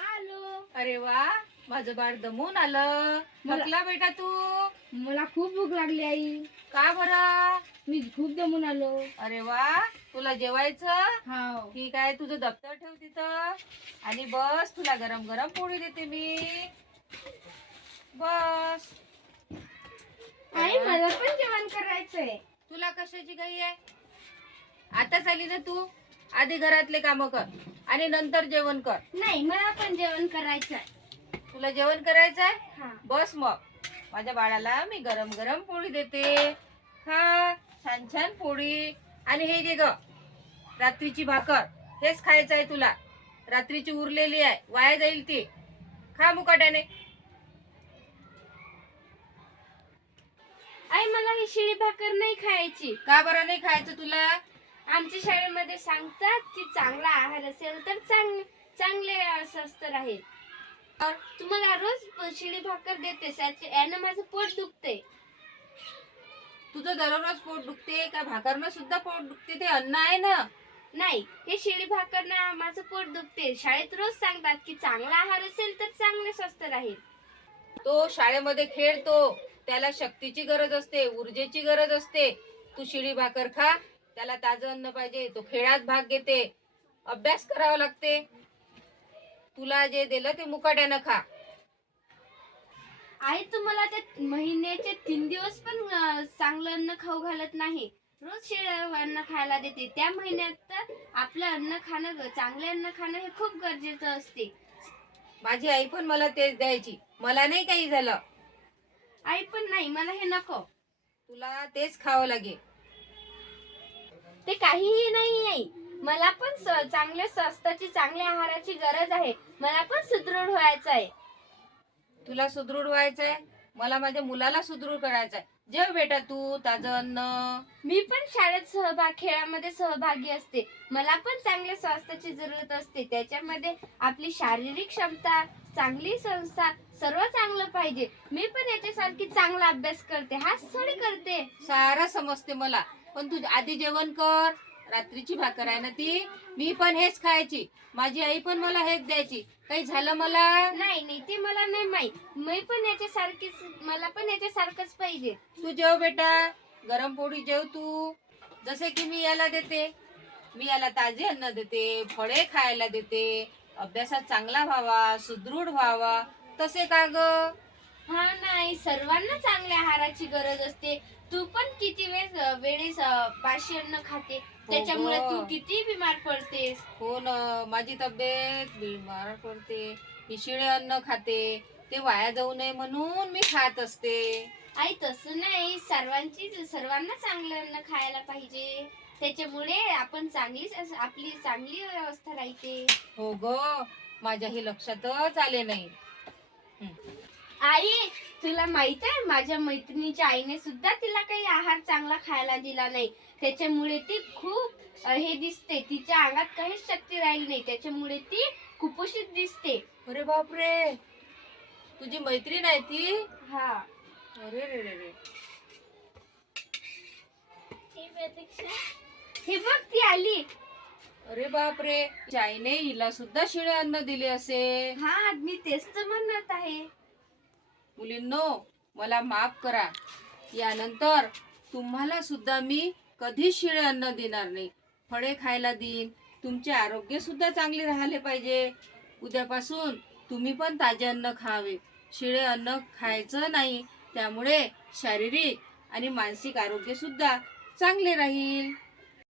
आलो. अरे वा, माझं बाळ दमून आलं. थकला बेटा तू? मला खूप भूक लागली आई. का बरं? मी खूप दमून आलो. अरे वा, तुला जेवायचं? हाव. ठीक आहे, तुझं दप्तर ठेव तिथं आणि बस. तुला गरम गरम पोळी देते मी. बस. आई मला पण जेवण करायचंय. तुला कशाची घाई आहे? आताच आली ना तू? आधी घरातले काम कर आणि नंतर जेवण कर. नाही, मला पण जेवण करायचंय. तुला जेवण करायचंय? हा. बस मग. माझ्या बाळाला मी गरम गरम पोळी देते. खा छान छान पोळी. आणि हे घे ग, रात्रीची भाकर. हेच खायचं आहे तुला. रात्रीची उरलेली आहे, वाया जाईल ती. खा मुकाट्याने. आई मला ही शिळी भाकर नाही खायची. का बरं नाही खायचं तुला? आमच्या शाळेमध्ये सांगतात की चांगला आहार असेल तर चांगले स्वस्थ राहील. तुम्हाला रोज शिळी भाकर देते, यानं माझं पोट दुखते. तुझं दररोज पोट दुखते का भाकरनं सुद्धा पोट दुखते? ते अन्न आहे ना. नाही, हे शिळी भाकर ना माझं पोट दुखते. शाळेत रोज सांगतात की चांगला आहार असेल तर चांगले स्वस्थ राहील. तो शाळेमध्ये खेळतो, त्याला शक्तीची गरज असते, ऊर्जेची गरज असते. तू शिळी भाकर खा, त्याला ताजं अन्न पाहिजे. तो खेळात भाग घेते, अभ्यास करावा लागते. तुला जे दिलं ते मुकाट्यानं खा. आई तुम्हाला त्या महिन्याचे 3 दिवस पण चांगलं अन्न खाऊ घालत नाही. रोज शिळं अन्न खायला देते. त्या महिन्यात तर आपलं अन्न खाणं, चांगले अन्न खाणं हे खूप गरजेचं असते. माझी आई पण मला तेच द्यायची. मला नाही काही झालं. आई पण नाही, मला हे नको. तुला तेच खावं लागेल. ते काहीही नाही आई. मला पण चांगल्या स्वास्थ्याची, चांगल्या आहाराची गरज आहे. मला पण सुदृढ व्हायचं आहे. तुला सुदृढ व्हायचंय? मला माझ्या मुलाला सुदृढ करायचंय. जेव बेटा तू ताजं अन्न. मी पण शाळेत खेळामध्ये सहभागी असते. मला पण चांगल्या स्वास्थ्याची जरूरत असते. त्याच्यामध्ये आपली शारीरिक क्षमता, चांगली संस्था सर्व चांगलं पाहिजे. मी पण याच्यासारखी चांगला अभ्यास करते, हाच थोडी करते. सारं समजते मला, पण तू आधी जेवण कर. रात्रीची भाकर आहे ना ती, मी पण हेच खायची. माझी आई पण मला हेच द्यायची. काही झालं मला? नाही, ते मला नाही माहित. मला पण याच्यासारखंच पाहिजे. तू जेव बेटा, गरम पोळी जेव तू. जसे की मी याला देते. मी याला ताजे अन्न देते, फळे खायला देते. अभ्यासात चांगला व्हावा, सुदृढ व्हावा. तसे का ग? हा नाही, सर्वांना चांगल्या आहाराची गरज असते. तू पण किती वेळेस बाशी अन्न खाते, त्याच्यामुळे तू किती बिमार पडतेस. हो ना, माझी तब्येत बिमार पडते. मी शिळे अन्न खाते, ते वाया जाऊ नये म्हणून मी खात असते. आई तसं नाही, सर्वांना चांगलं अन्न खायला पाहिजे. त्याच्यामुळे आपली चांगली व्यवस्था राहते. हो ग, माझ्या हे लक्षातच आले नाही. आई तुला माहित आहे, माझ्या मैत्रिणीच्या आईने सुद्धा तिला काही आहार चांगला खायला दिला नाही. त्याच्यामुळे ती खूप हे दिसते. तिच्या अंगात काहीच शक्ती राहिली नाही. त्याच्यामुळे ती कुपोषित दिसते. अरे बापरे, तुझी मैत्रीण आहे ती? हा. अरे रे रे रे. हे बघ, ती आली. अरे बापरे, आईने हिला सुद्धा शिळे अन्न दिले असे. हा, मी तेच तर म्हणत आहे. मुलींनो, मला माफ करा. यानंतर तुम्हाला सुद्धा मी कधी शिळे अन्न देणार नाही. फळे खायला देईन. तुमचे आरोग्य सुद्धा चांगले राहिले पाहिजे. उद्यापासून तुम्ही पण ताजे अन्न खावे. शिळे अन्न खायचं नाही. त्यामुळे शारीरिक आणि मानसिक आरोग्य सुद्धा चांगले राहील.